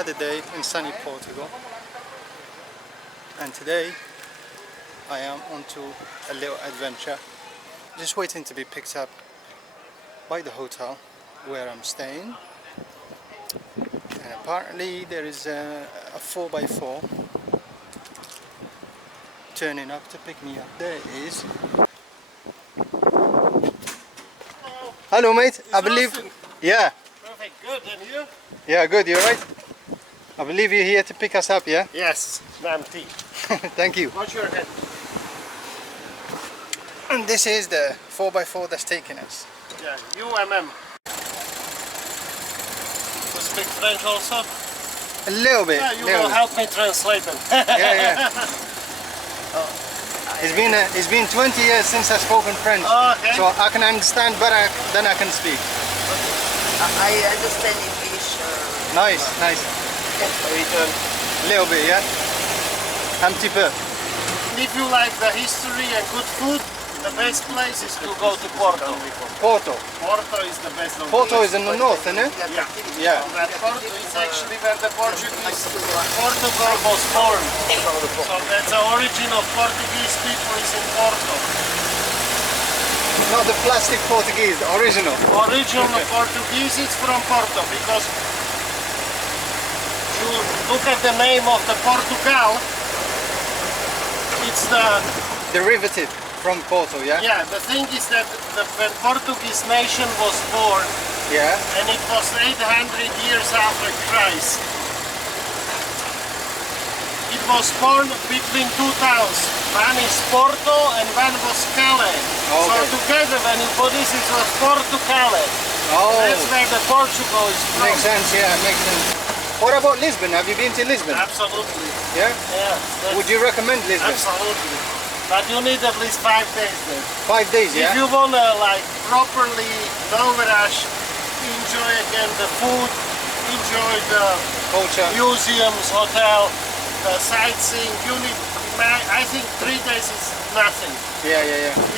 another day in sunny Portugal, and today I am onto a little adventure, just waiting to be picked up by the hotel where I'm staying. And apparently there is a 4x4 turning up to pick me up. There it is. Hello mate, I believe... Yeah. Perfect, good, and you? Yeah, good, you're right. I believe you're here to pick us up, yeah? Yes, ma'am, tea. Thank you. Watch your head. And this is the 4x4 that's taking us. Yeah, UMM. You speak French also? A little bit. Yeah, you will help me translate them. Yeah. It's been 20 years since I've spoken French, okay. So I can understand better than I can speak. I understand English. Nice. A little bit, yeah? Un petit peu. If you like the history and good food, the best place is to go to Porto. Porto is the best. Porto is in the north, isn't it? Yeah. That Porto is actually where the Portuguese Portugal was born. So that's the origin of Portuguese people is in Porto. Not the plastic Portuguese, the original. Original Portuguese is from Porto, because you look at the name of the Portugal, it's the derivative from Porto, yeah? Yeah, the thing is that when Portuguese nation was born, yeah, and it was 800 years after Christ. It was born between two towns. One is Porto and one was Calais. Okay. So together, when you put this, it was Portugal. Oh. That's where the Portugal is from. Makes sense, yeah, makes sense. What about Lisbon? Have you been to Lisbon? Absolutely. Yeah? Yeah. Would you recommend Lisbon? Absolutely. But you need at least 5 days there. 5 days, yeah? If you wanna like properly, no rush, enjoy again the food, enjoy the culture, museums, hotel, the sightseeing, you need, I think 3 days is nothing. Yeah.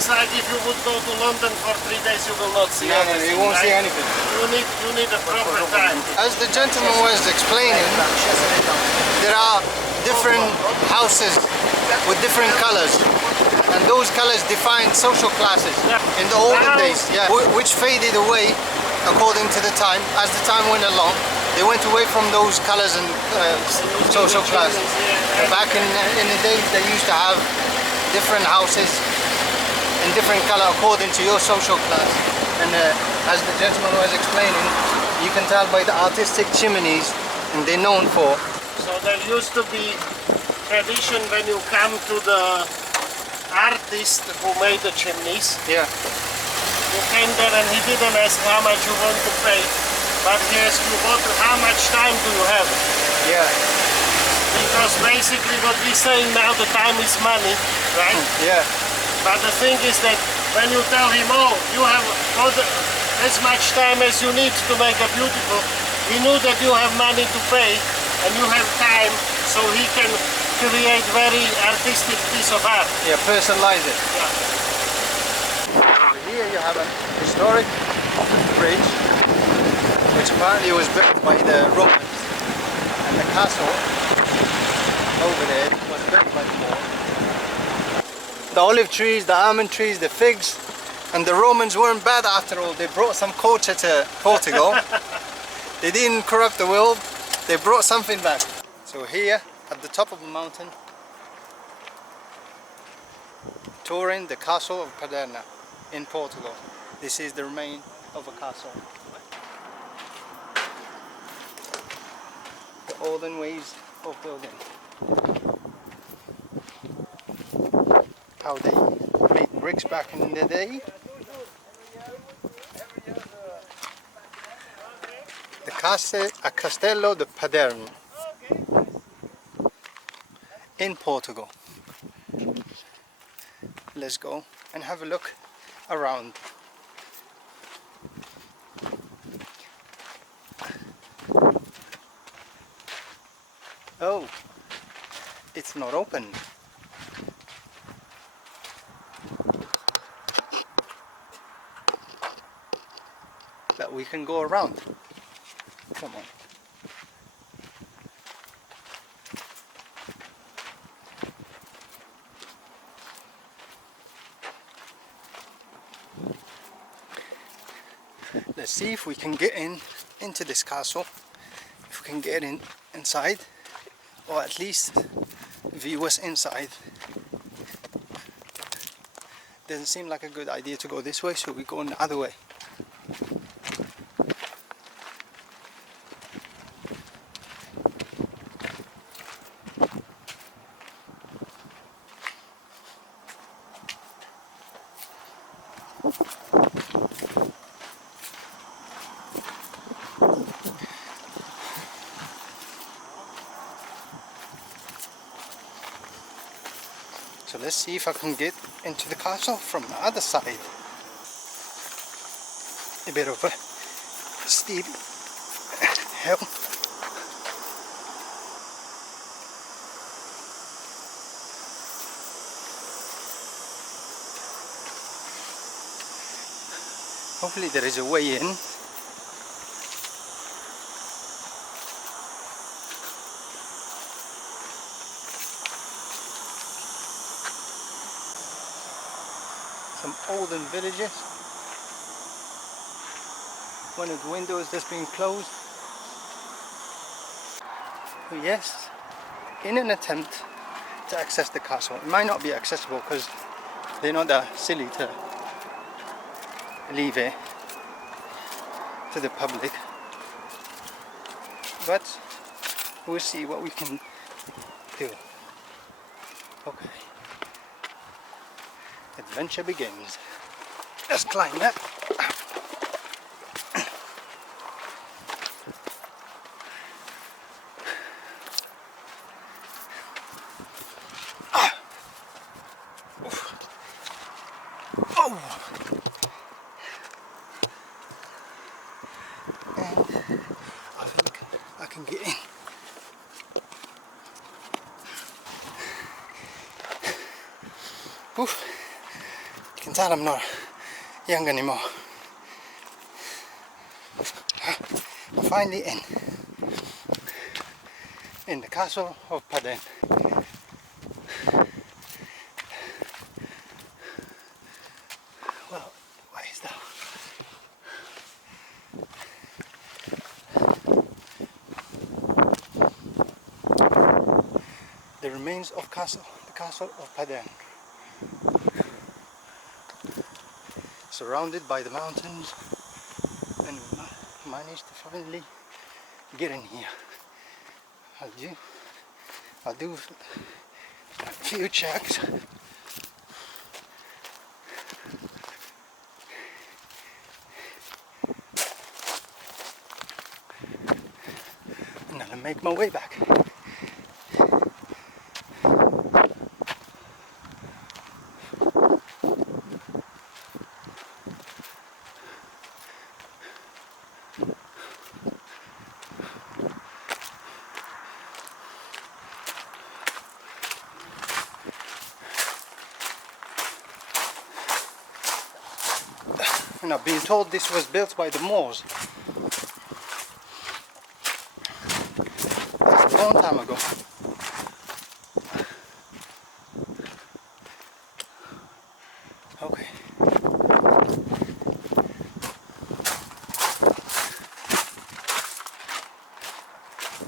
It's like if you would go to London for 3 days, you will not see anything. No, you won't see anything. You need a proper time. As the gentleman was explaining, there are different houses with different colors, and those colors define social classes in the olden days, which faded away according to the time. As the time went along, they went away from those colors and social classes. Back in the days, they used to have different houses in different color according to your social class. And as the gentleman was explaining, you can tell by the artistic chimneys, and they're known for. So there used to be tradition when you come to the artist who made the chimneys. Yeah. You came there and he didn't ask how much you want to pay, but he asked you how much time do you have. Yeah. Because basically what we're saying now, the time is money, right? Yeah. But the thing is that when you tell him, oh, you have got as much time as you need to make a beautiful, he knew that you have money to pay and you have time, so he can create very artistic piece of art. Yeah, personalize it. Yeah. Over here you have a historic bridge, which apparently was built by the Romans, and the castle over there was built by the Moors. The olive trees, the almond trees, the figs, and the Romans weren't bad after all. They brought some culture to Portugal. They didn't corrupt the world, they brought something back. So here at the top of the mountain, touring the castle of Paderna in Portugal. This is the remain of a castle. The olden ways of building. How they made bricks back in the day. The Castello de Paderna in Portugal. Let's go and have a look around. Oh, it's not open. But we can go around. Come on. Let's see if we can get into this castle, if we can get inside, or at least view us inside. Doesn't seem like a good idea to go this way, so we're going the other way. So let's see if I can get into the castle from the other side. A bit of a steep hill. Hopefully there is a way in. Some olden villages. One of the windows that's been closed. But yes, in an attempt to access the castle. It might not be accessible because they're not that silly to leave it to the public. But we'll see what we can do. Okay. Adventure begins. Let's climb that. Oh! And I think I can get in. Oof. You can tell I'm not young anymore. I'm finally in the castle of Paderna. Well, what is that? The remains of the castle of Paderna. Surrounded by the mountains, and we managed to finally get in here. I'll do a few checks. And then I'll make my way back. And I've been told this was built by the Moors. That's a long time ago. Okay.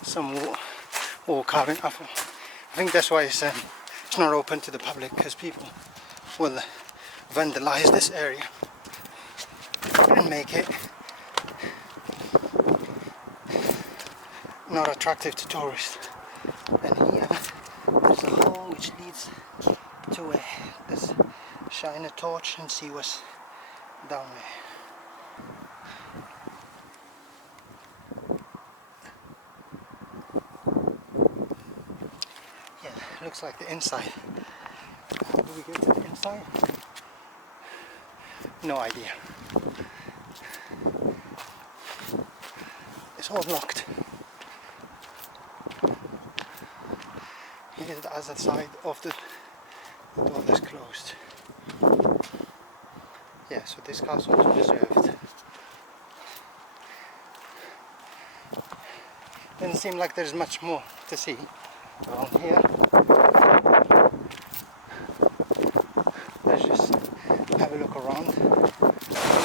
Some wall carving. I think that's why it's not open to the public, because people will vandalize this area and make it not attractive to tourists. And here there's a hole which leads to a let's shine a torch and see what's down there. Yeah, looks like the inside. Do we get to the inside? No idea. It's all locked. Here's the other side of the door that's closed. Yeah, so this castle is preserved. Doesn't seem like there's much more to see around here. Let's just have a look around.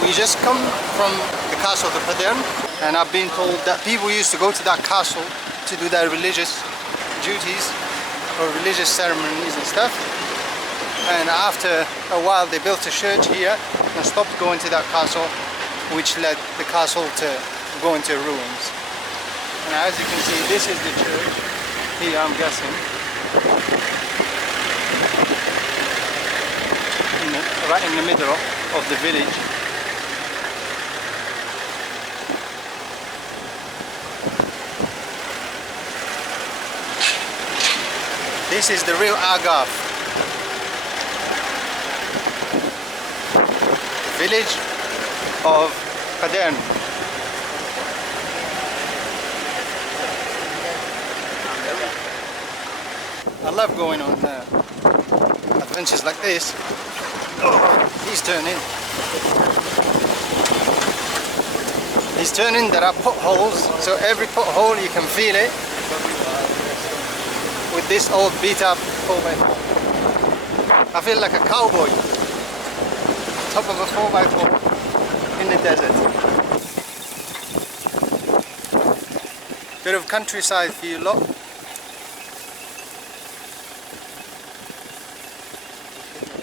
We just come from the castle to Paderna, and I've been told that people used to go to that castle to do their religious duties or religious ceremonies and stuff. And after a while they built a church here and stopped going to that castle, which led the castle to go into ruins. And as you can see, this is the church here, I'm guessing. Right in the middle of the village. This is the real Algarve. The village of Paderna. I love going on adventures like this. Oh, he's turning. He's turning, there are potholes, so every pothole you can feel it. With this old beat up 4x4. I feel like a cowboy. Top of a 4x4 in the desert. Bit of countryside for you lot.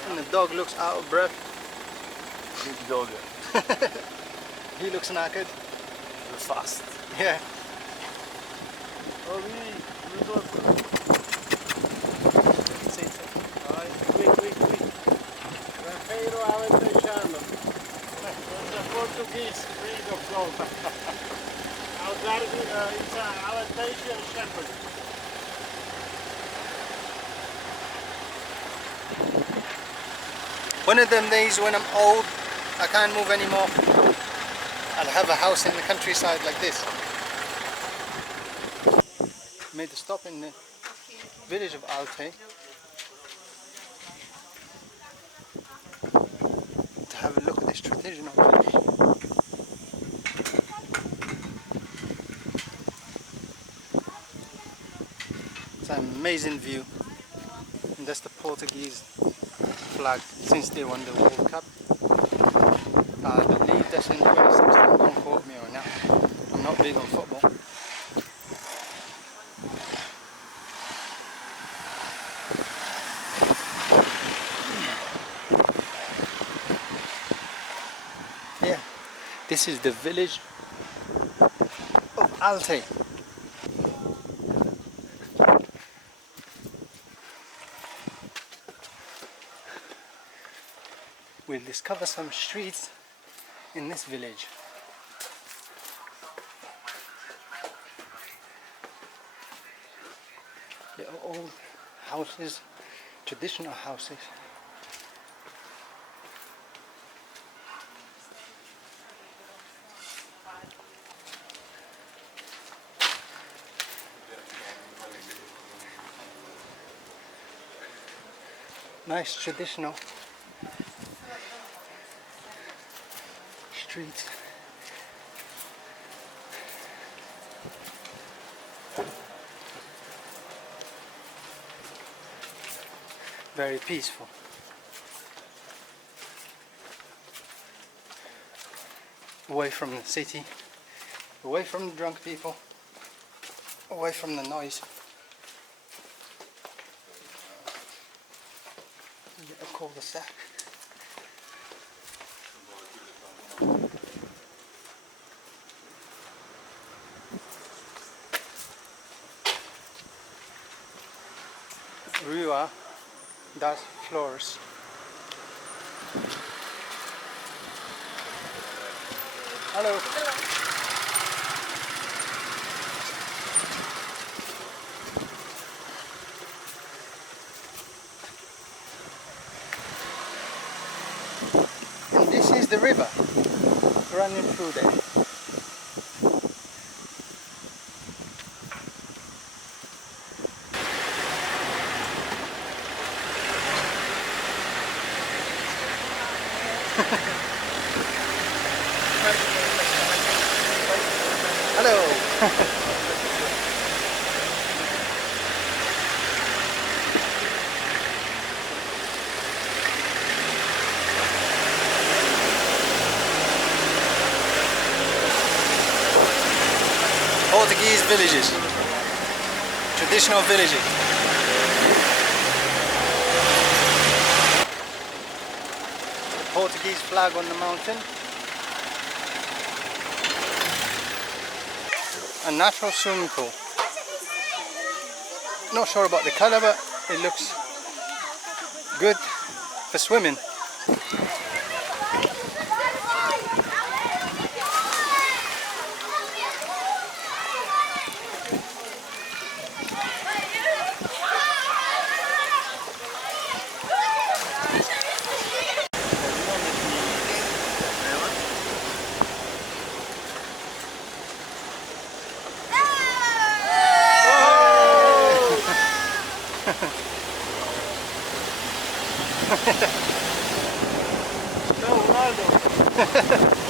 And the dog looks out of breath. Big dog. He looks knackered. Fast. Yeah. Oh, oui, le dog. Rafairo Alentejano. It's a Portuguese breed of dog. Algarve, it's an Alentejano shepherd. One of them days when I'm old, I can't move anymore, I'll have a house in the countryside like this. Made a stop in the village of Altay to have a look at this traditional village. It's an amazing view, and that's the Portuguese flag since they won the World Cup. I believe that's in 2016, don't quote me on that. I'm not big on football. Yeah, this is the village of Altay. We'll discover some streets in this village. They are old houses, traditional houses. Nice traditional streets. Very peaceful. Away from the city, away from the drunk people, away from the noise. Get a cul-de-sac. Rua das Flores. Hello. And this is the river running through there. Hello. villages, traditional villages. Portuguese flag on the mountain. A natural swimming pool. Not sure about the colour, but it looks good for swimming. Ronaldo.